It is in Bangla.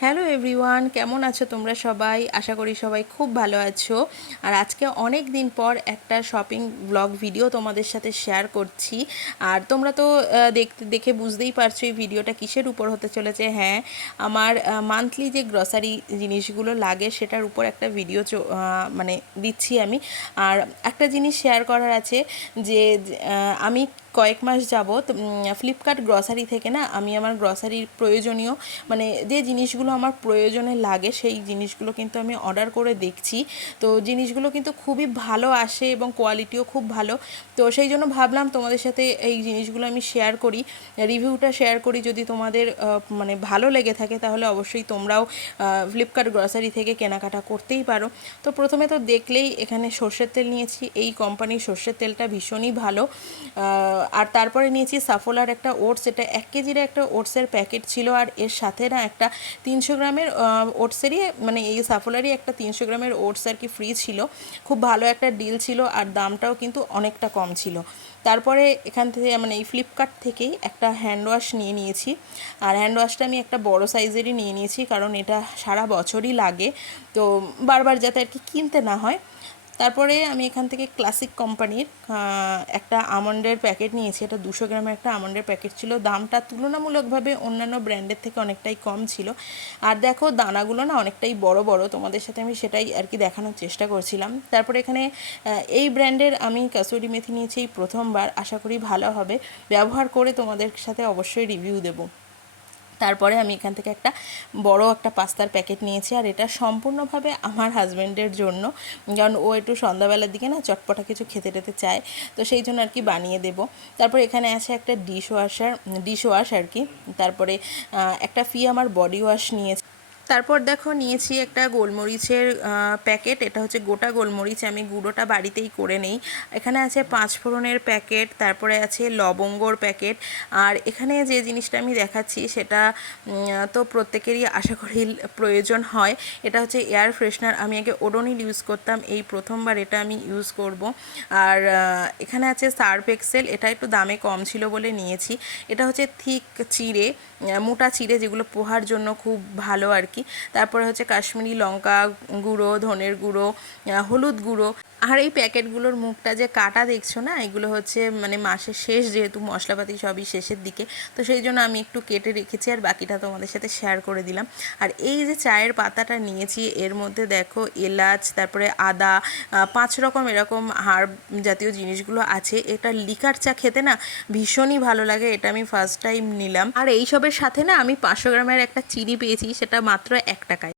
হ্যালো এভরিওয়ান, কেমন আছো তোমরা সবাই? আশা করি সবাই খুব ভালো আছো। আর আজকে অনেক দিন পর একটা শপিং ব্লগ ভিডিও তোমাদের সাথে শেয়ার করছি। আর তোমরা তো দেখতে দেখে বুঝতেই পারছ এই ভিডিওটা কিসের উপর হতে চলেছে। হ্যাঁ আমার মান্থলি যে গ্রসারি জিনিসগুলো লাগে সেটার উপর একটা ভিডিও মানে দিচ্ছি আমি। আর একটা জিনিস শেয়ার করার আছে যে আমি কয়েক মাস যাবৎ ফ্লিপকার্ট গ্রসারি থেকে না আমি আমার গ্রসারির প্রয়োজনীয় মানে যে জিনিসগুলো আমার প্রয়োজনে লাগে সেই জিনিসগুলো কিন্তু আমি অর্ডার করে দেখছি। তো জিনিসগুলো কিন্তু খুবই ভালো আসে এবং কোয়ালিটিও খুব ভালো। তো সেই জন্য ভাবলাম তোমাদের সাথে এই জিনিসগুলো আমি শেয়ার করি। রিভিউটা শেয়ার করি যদি তোমাদের মানে ভালো লেগে থাকে তাহলে অবশ্যই তোমরাও ফ্লিপকার্ট গ্রসারি থেকে কেনাকাটা করতেই পারো। তো প্রথমে তো দেখলেই এখানে সর্ষের তেল নিয়েছি। এই কোম্পানির সর্ষের তেলটা ভীষণই ভালো। আর তারপরে নিয়েছি সাফোলার একটা ওটস, এটা এক কেজির একটা ওটসের প্যাকেট ছিল আর এর সাথে না একটা তিনশো গ্রামের ওটসেরই মানে এই সাফোলারই একটা তিনশো গ্রামের ওটস আর কি ফ্রি ছিল। খুব ভালো একটা ডিল ছিল আর দামটাও কিন্তু অনেকটা কম ছিল। তারপরে এখান থেকে মানে এই ফ্লিপকার্ট থেকেই একটা হ্যান্ড ওয়াশ নিয়ে নিয়েছি। আর হ্যান্ড ওয়াশটা আমি একটা বড় সাইজেরই নিয়ে নিয়েছি কারণ এটা সারা বছরই লাগে। তো বারবার যাতে আর কি কিনতে না হয় তারপরে আমি এখান থেকে ক্লাসিক কোম্পানির একটা আমন্ডের প্যাকেট নিয়েছি। এটা দুশো গ্রামের একটা আমন্ডের প্যাকেট ছিল। দামটা তুলনামূলকভাবে অন্যান্য ব্র্যান্ডের থেকে অনেকটাই কম ছিল। আর দেখো, দানাগুলো না অনেকটাই বড় বড়। তোমাদের সাথে আমি সেটাই আর কি দেখানোর চেষ্টা করছিলাম। তারপরে এখানে এই ব্র্যান্ডের আমি কাসুরি মেথি নিয়েছি এই প্রথমবার। আশা করি ভালো হবে। ব্যবহার করে তোমাদের সাথে অবশ্যই রিভিউ দেবো। তারপরে আমি এখান থেকে একটা বড় একটা পাস্তার প্যাকেট নিয়েছি, আর এটা সম্পূর্ণভাবে আমার হাজব্যান্ডের জন্য। কারণ ও একটু সন্ধ্যাবেলার দিকে না চটপটা কিছু খেতে টেতে চায়, তো সেই জন্য আর কি বানিয়ে দেব। তারপর এখানে আছে একটা ডিশ ওয়াশার ডিশ ওয়াশ আর কি। তারপরে একটা ফি আমার বডি ওয়াশ নিয়েছি। তারপর দেখো নিয়েছি একটা গোলমরিচের প্যাকেট। এটা হচ্ছে গোটা গোলমরিচ। আমি গুঁড়োটা বাড়িতেই করে নেই। এখানে আছে পাঁচ ফোড়নের প্যাকেট, তারপরে আছে লবঙ্গর প্যাকেট। আর এখানে যে জিনিসটা আমি দেখাচ্ছি, সেটা তো প্রত্যেকেরই আশা করি প্রয়োজন হয়। এটা হচ্ছে এয়ার ফ্রেশনার। আমি আগে ওডোনিল ইউজ করতাম। এই প্রথমবার এটা আমি ইউজ করব। আর এখানে আছে সার্ফ এক্সেল। এটা একটু দামে কম ছিল বলে নিয়েছি। এটা হচ্ছে থিক চিড়ে মোটা চিড়ে যেগুলো পোহার জন্য খুব ভালো আর কি। তারপরে হচ্ছে কাশ্মীরি লঙ্কা গুঁড়ো ধনের গুঁড়ো হলুদ গুঁড়ো। আর এই প্যাকেটগুলোর মুখটা যে কাটা দেখছ না, এগুলো হচ্ছে মানে মাসের শেষ যেহেতু মশলাপাতি সবই শেষের দিকে, তো সেই জন্য আমি একটু কেটে রেখেছি আর বাকিটা তোমাদের সাথে শেয়ার করে দিলাম। আর এই যে চায়ের পাতাটা নিয়েছি, এর মধ্যে দেখো এলাচ, তারপরে আদা পাঁচ রকম এরকম হাড় জাতীয় জিনিসগুলো আছে। এটা লিকার চা খেতে না ভীষণই ভালো লাগে, এটা আমি ফার্স্ট টাইম নিলাম। আর এইসবের সাথে না আমি পাঁচশো গ্রামের একটা চিনি পেয়েছি, সেটা মাত্র এক টাকায়।